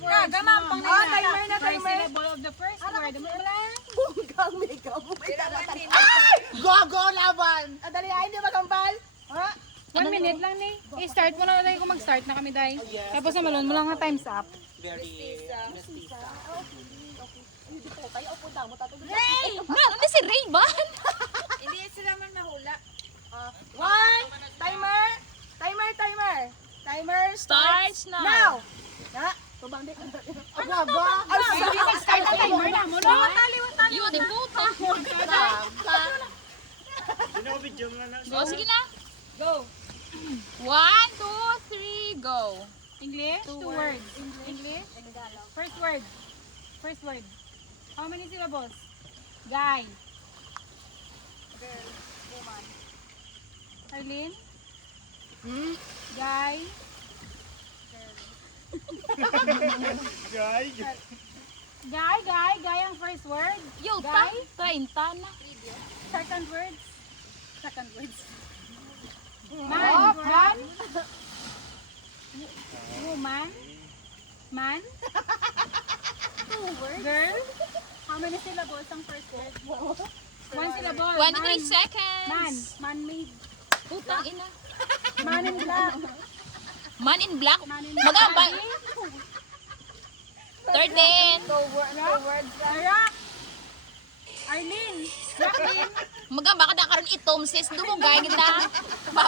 words. Gamampang Oh, timer na, First timer. syllable of the first word. Bunggang makeup. Go, go, laban! Dali, hindi magambal. Ha? 1 minute lang ni. I-start mo na tayo kung mag-start na kami dahil. Tapos namalon mo lang na time's up. Very mestiza. Hindi po, tayo po daw mo tatay. Meron na si Ray-Ban. Hindi sila man mahula. One, timer. Timer starts Starts now. now. Ha? Tubang di. Agwaga! Hindi mag-start na timer na mo, no? You, the puta. Go, sige na. Go. 1, 2, 3, go. English? 2 words. English? First word. First word. How many syllables? Guy. Girl, woman. Arlene? Guy. Guy ang first word. Yo, Guy. 30 na. Second words. Man. Woman. Man. 2 words. Girl. How many syllables ang first word? 1 syllable. 23 seconds. Man-made. Putang ina. Man in black. Man in black. Man in Magambal. 13. 2 words. Rock. Arlene. Jacqueline. Magamba ka na karon itom sis. Dumugay kita. 4, 3,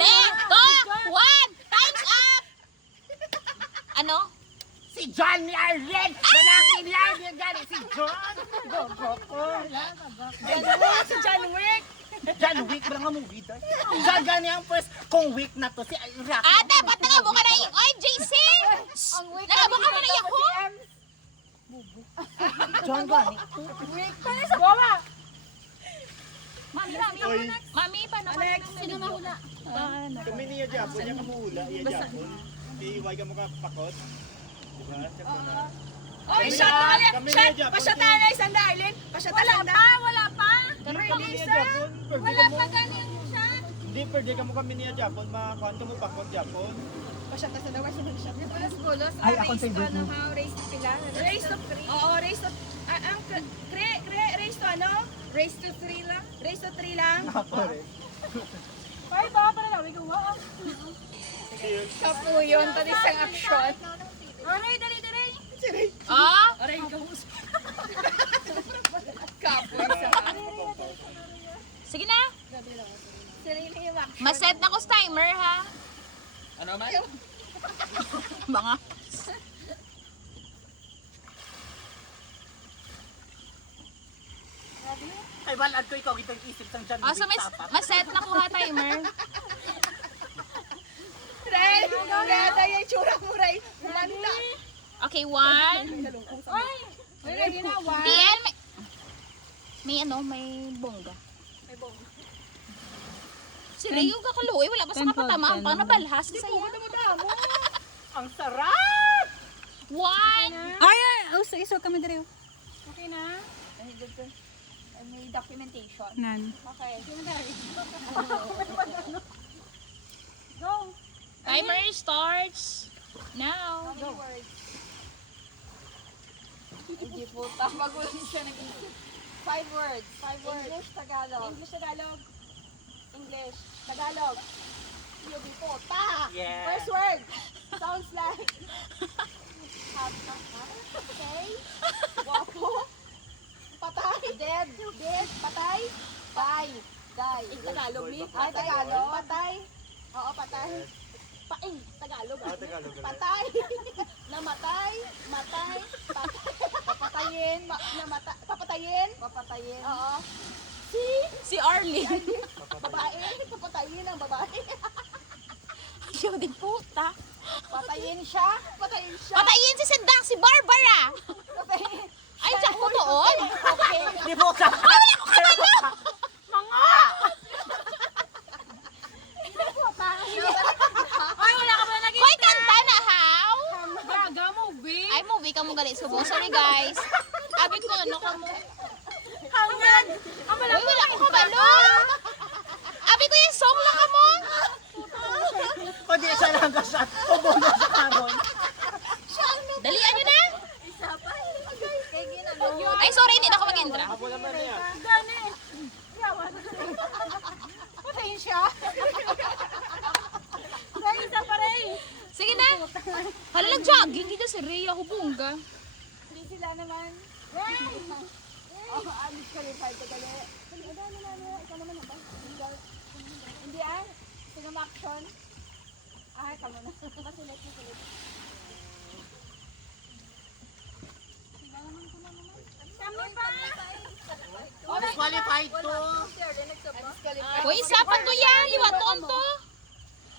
2, 1. Time's up. Ano? Si John ni Arlen! Lalaki lang yung gani! Si John! Go, go, go! Si John Wick. John Wick, parang nga movie doon. John gani ang first kong week na to. Si Rock. Ate, ba't nangabo ka na yung... Oy, JC! Nangabo ka mo na yung ako? John gani. Gowa. Mami, paano ka na? Sino mahula? Kami niya Japon, niya kamuhula, iya Japon. Iiway ka mo ka pakot. Diba? Oy, shot na ulit. Kami Shot. niya Japon. Pasyata na isang dahilin. Pasyata lang na. Wala pa. Kami niya Japon. Wala pa ganyan siya. Hindi, per day ka mo kami niya Japon, makakuhan ka mo pakot Japon. Pasyata sa dawas ng shot. Bulos, Ay, ako favorite mo. race to pila. Race to 3. Oo, race to... Ang... Race to ano? Race to 3 lang. Race to 3 lang. Pare. Ay, baka pala lang. Ikaw, wow. Kapuyon, to isang action. Aray, dali. Ah? Aray, ikaw. Sige na. Maset na ko sa timer, ha? Ano man? Mga. Ay, balad ko ikaw itong isip ng John Ah, so Wick tapat. maset na ko ha timer. Ray, gada yung tsura mo, Ray. Manda. Okay, 1. Ay, ready na. 1. PN, may bongga. Si Rayo kakaluoy, wala pa sa kapatamaan pa, nabalhas sa iya. Ang sarap! 1. Ay, isa kami dali. Okay na? May documentation. Nan. Okay. Go. Timer starts now. Go. Hindi po. Magulo siya nag-isip. 5 words. English, Tagalog. English, Tagalog. Yubi po. Ta! Yeah. First word. Sounds like... Okay. Wapo. Patay. Dead. Patay. Die. Tagalog, mi? Ay, Tagalog. Patay. Oo, patay. Tagalog. Tagalog. Patay. Namatay. Matay. Patay. Papatayin. Papatayin. Oo. Si Arlene. Babae. Papatayin ang babae. Yo, di puta. Patayin siya. Patayin si Sendang, si Barbara. Patayin. Ay, siya ko doon. Okay. Di po ka! Ay, wala ka ba lagi? Hoy, kanta na, how? Gaga, movie. Ay, movie ka mo gali subo. Sorry, guys. Abi ko, ano ka mo? Hanggang. Uy, wala ko kabalo. Abi ko yung song lang ka mo. O di isa lang ka shot. O bono sa karon. Siya ang sorry, hindi na ako mag-indra. Ako naman niya. Gani. Yawan. Patayin siya. Dahil isa pa rin. Sige na. Hala, nag-jogging. Kita si Rhea, hubungga. Hindi sila naman. Alis ka rin, fight ka gali. Ikaw naman ba? Hindi ah. Sige ma-action. Ah, kamo na. Masulit. Kami pa. Disqualified to. Uy, isa pa to yan. Liwaton to.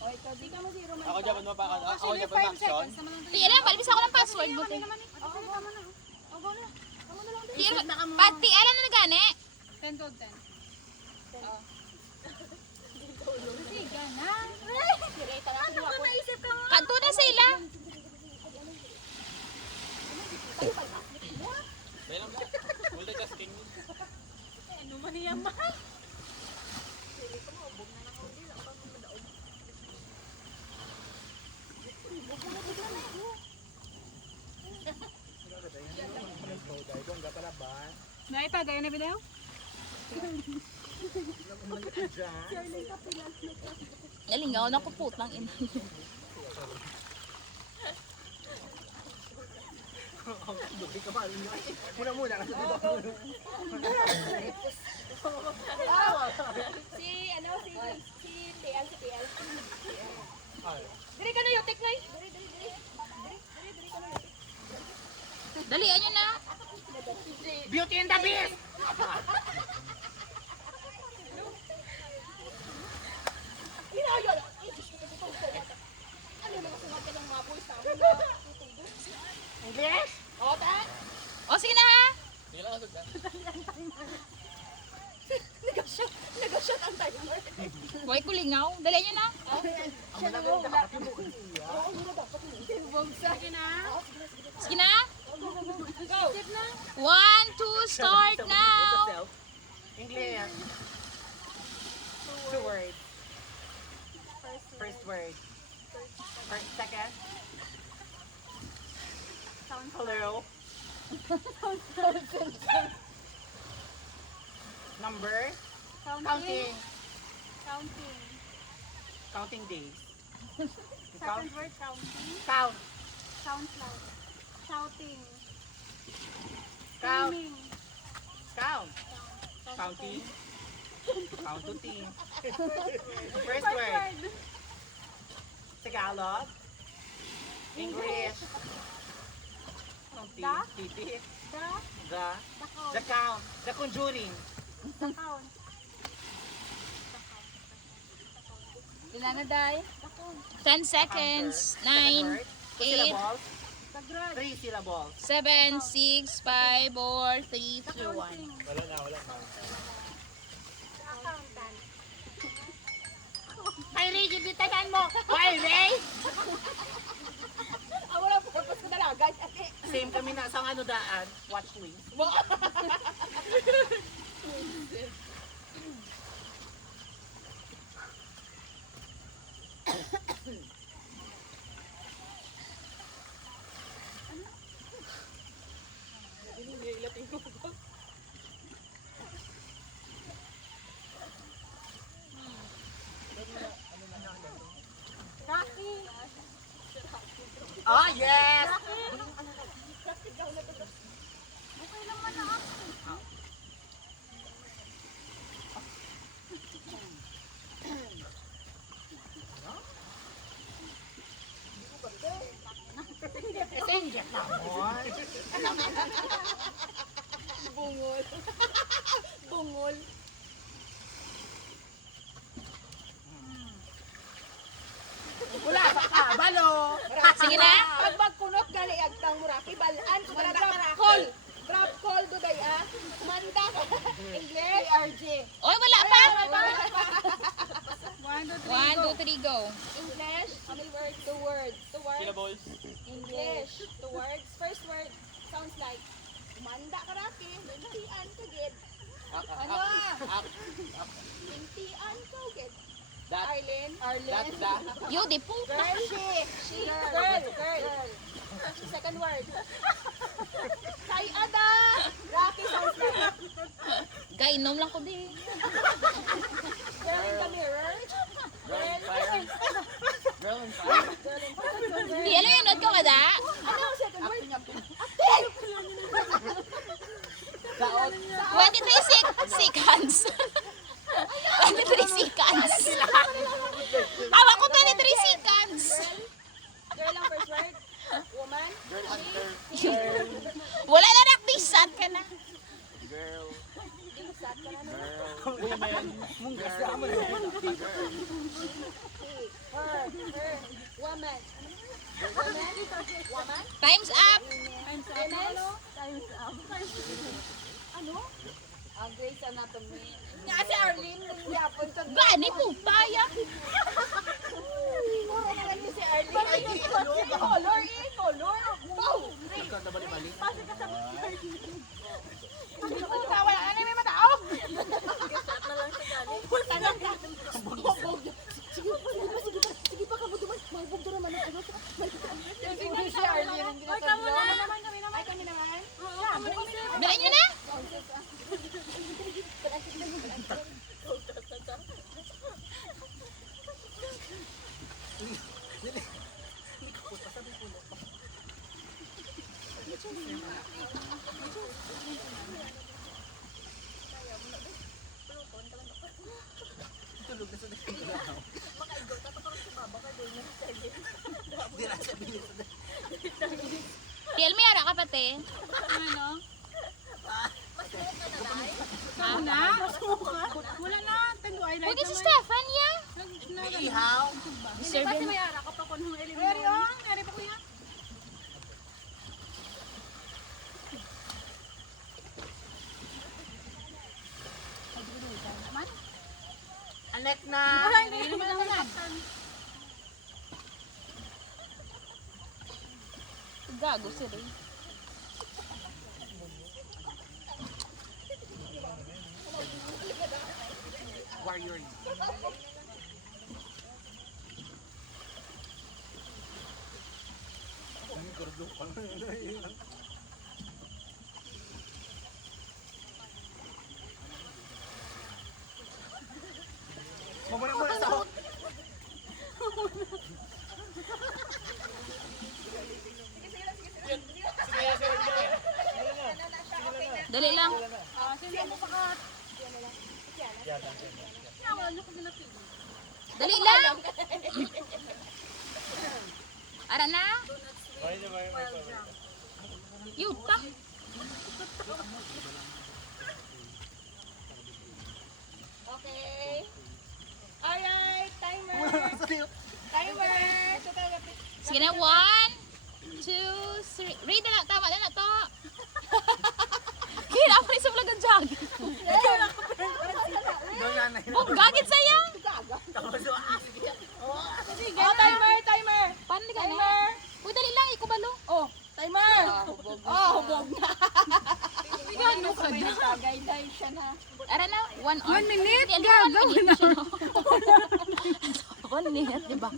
O, ikaw, di ka mo zero man. Ako dyan mo pa ako dyan pa action. Tiyan na, balibis ako ng password mo. Tiyan, pati, alam na na gani. 10 to 10. Sige na. Ano ba naisip ka mo? Kanto na sila. Multitasking. Ano man niya ma? May pa gaya na video? Nalingaw na ko putang ina. Muna. Si TL. Diri ka na yotik na Dalian nyo na. Beauty and the Beast! English? O, sige na ha. Nag-shot ang timer. Huwag kulingaw. Dalian nyo na. Siya na mo. Wala. Sige na. Sige na. 1, 2, start now. English. Two words. First word. First, second. Hello. Number. Counting. Counting days. Count. Second word, counting. Count. Count loud. Shouting. Count. Screaming. Count. Counting. Count to team. First word. Tagalog. English. The. Titi. The The count. The Conjuring. count. 10 seconds. 9, 8, Syllables. The grudge. 3 syllables. 7, 6, 5, 4, 3, 2, 1. Wala na. The accountant. Ay, Ray, gibitanan mo! Why, Ray? Wala po. Tapos ko dalaga. Same kami na sa ano daan. Watch wings. Rocky. Oh, yes! Messenger na mo. Bungol. Wala sa kabalo. Sige na. Pag magkunot gali agtang muraki balaan ko na drop call. Drop call do day ah. Manda ka. English. RJ. Oy, wala pa. 1, 2, 3, 1, go. 2, 3, go. English. How many words? Two words. Syllables. English. Two words. First word sounds like manda ka raki. Lintian ka gid. Ano? Lintian ka gid. Arlene. Yo, di puta. Girl. She. Girl. Second word. Kay Ada! Rocky sounds like. Gainom lang ko di. Girl in the mirror. Girl in fire. Di alam yun, not ko kada. Ano ang second word? 23 seconds. 23 seconds. Awa ko 23 seconds. Girl ang first word. Woman. Girl hunter. Wala na nakdisat ka na. Girl. Sad ka na no? Girl. Women. Munggas na mo. Her. Woman. Woman. Woman. Time's up. Women. Ano? Ang Grey's Anatomy. Nga si Arlene, nung yapon sa Gani po paya. Ano si Arlene? Color eh, color. Wow! Ikaw na bali-bali. Pasok ka sa Hindi ko wala ka na may mataog. Gisat na lang siya galing. Pulta lang ka. Sige pa kabuto man. Magbugdo naman ang ano. Sige si Arlene. Ay, kami naman. Ay, kami naman. Dali nyo na. Tulog na sa dahil. Di na sa bilis. Tiel, may ara ka pati. Ano? Na? Wala na. Tendo ay Pwede si Stefan ya. Ihaw. Deserve may ara ka pa kung nung elimination. Ari pa kuya. Anek na. Hindi naman na. Gago sila. Warrior. Mamuna sa hot. Dali lang. Sino mo pakat? Nawa, ano ko ginapili? Dali lang. Ara na. Yuta. Okay. Alright, timer. Timer. Sige na. 1, 2, 3. Read na lang. Tama na to. Kira ako ni sa vlog ang jogging. Oh, gagit sayang. Oh, timer. Paano ka na? Timer. Uy, dali lang. Ikubalo. Oh, timer. Oh, hubog na. Gano ka na? Guide siya na. Ara na. 1 hour. 1 minute. Gago na. 1 minute, di ba?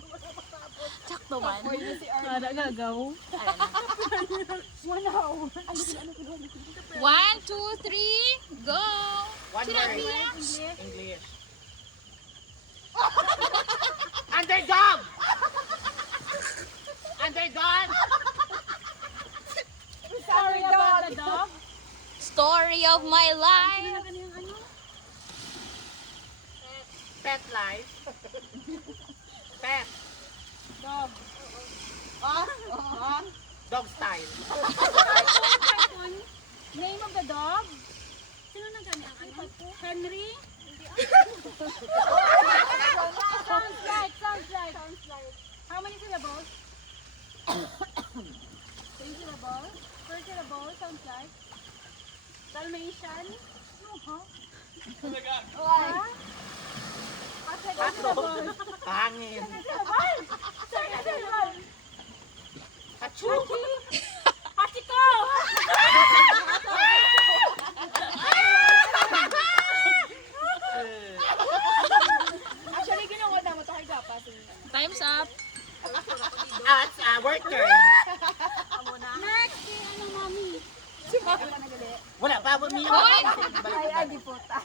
Sakto man. Para gagaw. 1 hour. 1, 2, 3, go! One Sila word. Pia? English. Underdog! Underdog! Sorry about the dog. Story of my life. Pet life. Pet. Dog. Dog style. Name of the dog? Sino na gani ang ano? Henry? Sounds like. How many syllables? 3 syllables? 4 syllables, sounds like. Dalmatian? No, huh? Why? Hangin. Achoo! Hachiko! Actually, ginawa na mo ito kay Gapa. Time's up. At our turn. Next, ano mami? Wala pa ako niya. Hoy! Ay, agi puta.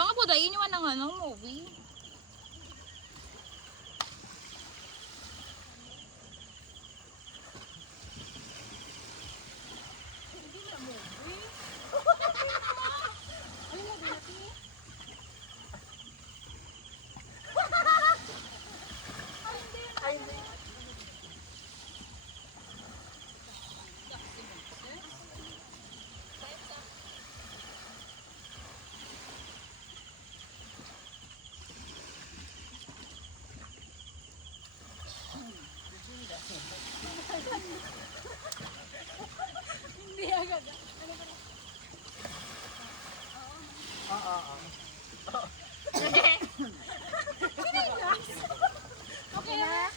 Pangapudayin nyo ng ano, movie. Okay na?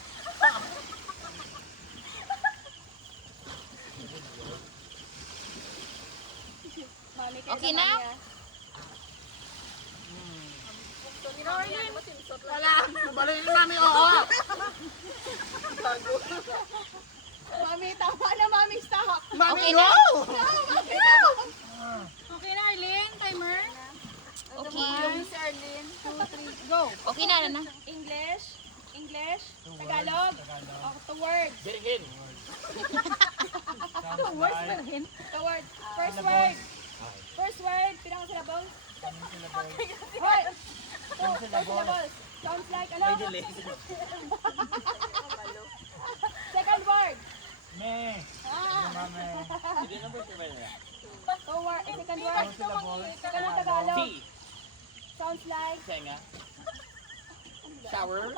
Mami, kayo Okay naman na? niya. Wala. Balik na namin, oo. Mami, tama na, Mami, stop. Mami, Okay no! Okay na, Arlene. Timer. Okay. Yung si Arlene. 2, 3, go. Okay na, na. English, Tagalog, two words. Birgin. Two words. First word, pinaka syllables. Hoy! Two syllables. Sounds like ano? Second word. Me. Mame. Two word. Second word. Second Tagalog. Tea. Sounds like Senga. Shower.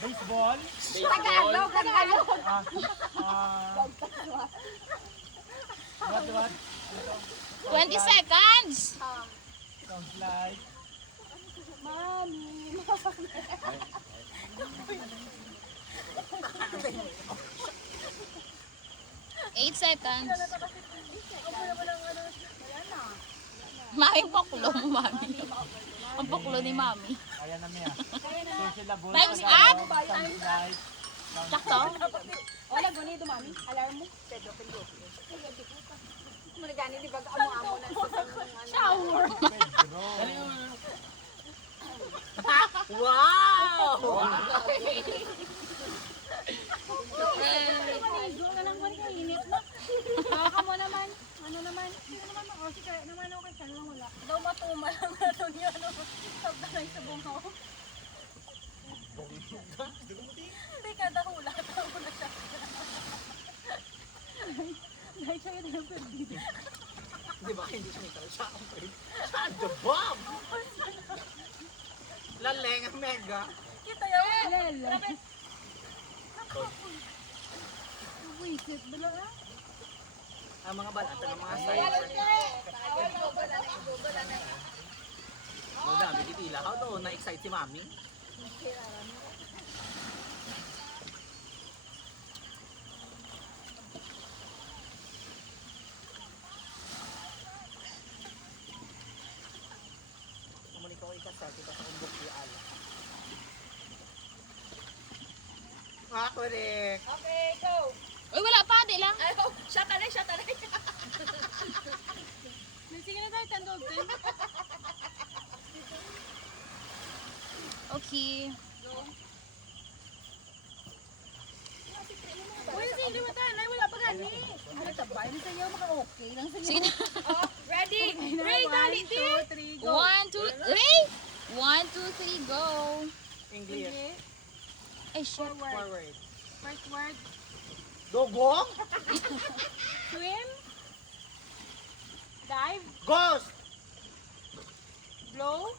Baseball. Tagalog. What? 20 seconds! Sounds like. Mami. 8 seconds. Mami, paklo mo, mami. Ang paklo ni mami. Kaya na Mia. Two syllables. Time's Tagalog, up. Sounds like. Sakto? Wala, guni dumami. Alarm mo. Marigani, di ba amo-amo na sa shower. Pedro. Wow! Manigo ka lang man kainit na. Baka mo naman. Ano naman? Sino naman mo? O, sige, naman ako kay Salo wala. Daw matuma lang na ito niya. Sabda na yung sabong ako. Hindi ka, dahula. Dahula siya. Dahil siya yun yung perdido. Di ba hindi siya nito? Siya ang pwede. Siya ang the bomb! Laleng ang mega. Kita yun. Lala. Wisit, bala ah. Ang mga balata ng mga sniper. O dami, ditila. How to na-excite si mami? Kumanik ako ikasal, kita sa kumbok di ala. Correct. Okay, go. Uy, wala pa, di lang. Ay, oh, shot na. Sige na tayo, tandog din. Okay. Uy, sige naman tayo. Ay, wala pa gani. Ay, tabay na sa'yo, maka-okay lang sa'yo. Sige na. Oh, ready? Ready, dali, 2, 3, go. 1, 2, Ray! 1, 2, 3, go. English. Ay, shit. Forward. First word. Dogong? Swim. Dive. Ghost! Blow.